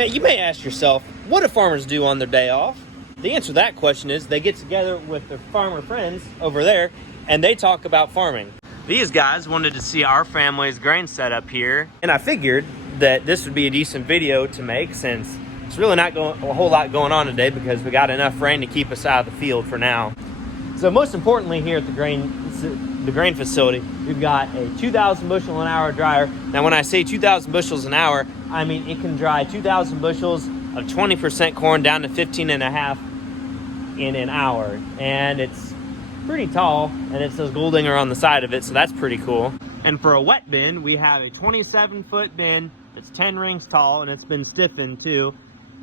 Now, you may ask yourself, what do farmers do on their day off? The answer to that question is they get together with their farmer friends over there and they talk about farming. These guys wanted to see our family's grain setup here, and I figured that this would be a decent video to make since it's really not a whole lot going on today because we got enough rain to keep us out of the field for now. So most importantly here at the grain facility, we've got a 2,000 bushel an hour dryer. Now when I say 2,000 bushels an hour, I mean it can dry 2,000 bushels of 20% corn down to 15.5 in an hour. And it's pretty tall, and it says Goldinger on the side of it, so that's pretty cool. And for a wet bin, we have a 27-foot bin that's 10 rings tall, and it's been stiffened too,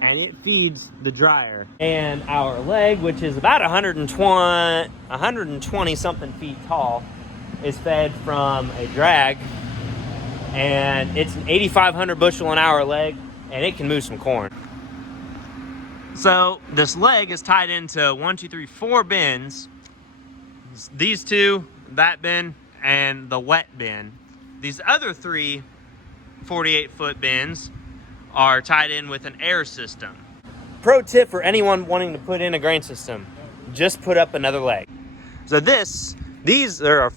and it feeds the dryer. And our leg, which is about 120 something feet tall, is fed from a drag, and it's an 8,500 bushel an hour leg, and it can move some corn. So this leg is tied into 4 bins. These two, that bin, and the wet bin. These other 3 48-foot bins are tied in with an air system. Pro tip for anyone wanting to put in a grain system, just put up another leg. So there are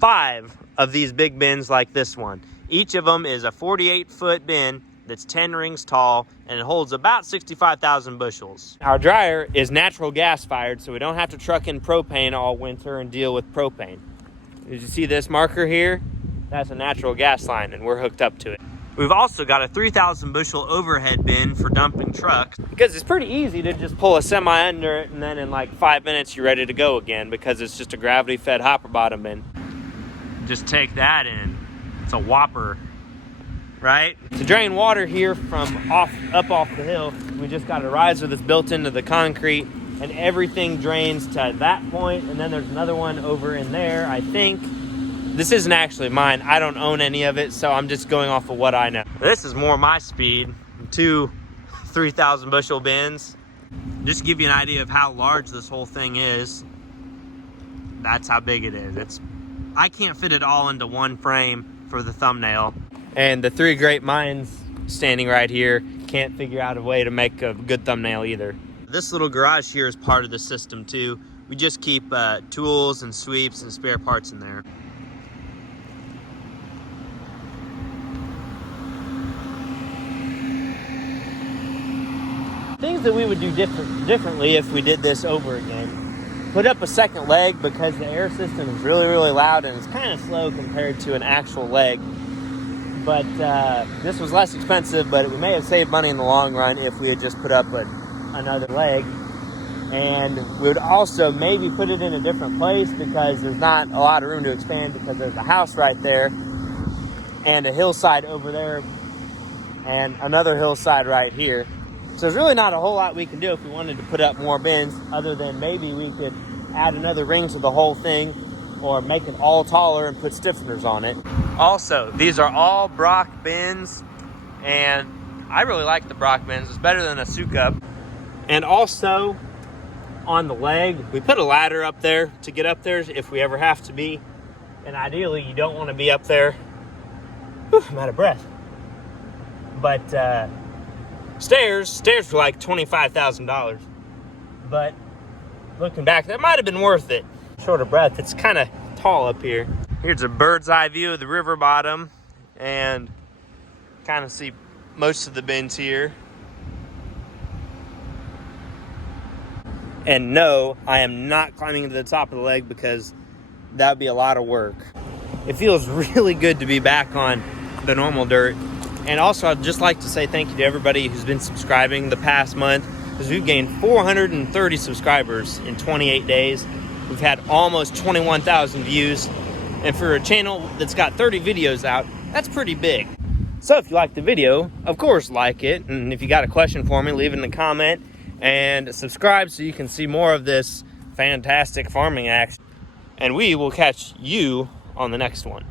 5 of these big bins like this one. Each of them is a 48-foot bin that's 10 rings tall, and it holds about 65,000 bushels. Our dryer is natural gas fired, so we don't have to truck in propane all winter and deal with propane. Did you see this marker here? That's a natural gas line, and we're hooked up to it. We've also got a 3,000 bushel overhead bin for dumping trucks, because it's pretty easy to just pull a semi under it, and then in like 5 minutes you're ready to go again, because it's just a gravity-fed hopper bottom bin. Just take that in. It's a whopper. Right? To drain water here from up off the hill, we just got a riser that's built into the concrete, and everything drains to that point, and then there's another one over in there, I think. This isn't actually mine. I don't own any of it, so I'm just going off of what I know. This is more my speed. 2 3,000 bushel bins. Just to give you an idea of how large this whole thing is, that's how big it is. I can't fit it all into one frame for the thumbnail. And the 3 great minds standing right here can't figure out a way to make a good thumbnail either. This little garage here is part of the system too. We just keep tools and sweeps and spare parts in there. Things that we would do differently if we did this over again. Put up a second leg, because the air system is really, really loud and it's kind of slow compared to an actual leg. But this was less expensive, but we may have saved money in the long run if we had just put up another leg. And we would also maybe put it in a different place, because there's not a lot of room to expand, because there's a house right there and a hillside over there and another hillside right here. So there's really not a whole lot we can do if we wanted to put up more bins, other than maybe we could add another ring to the whole thing, or make it all taller and put stiffeners on it. Also, these are all Brock bins, and I really like the Brock bins. It's better than a Sukup. And also, on the leg, we put a ladder up there to get up there if we ever have to be. And ideally, you don't want to be up there. Whew, I'm out of breath. But stairs were like $25,000. But looking back, that might have been worth it. Short of breath, it's kind of tall up here. Here's a bird's eye view of the river bottom, and kind of see most of the bins here. And no, I am not climbing to the top of the leg, because that would be a lot of work. It feels really good to be back on the normal dirt. And also, I'd just like to say thank you to everybody who's been subscribing the past month, because we've gained 430 subscribers in 28 days. We've had almost 21,000 views. And for a channel that's got 30 videos out, that's pretty big. So if you liked the video, of course like it. And if you got a question for me, leave it in the comment. And subscribe so you can see more of this fantastic farming action. And we will catch you on the next one.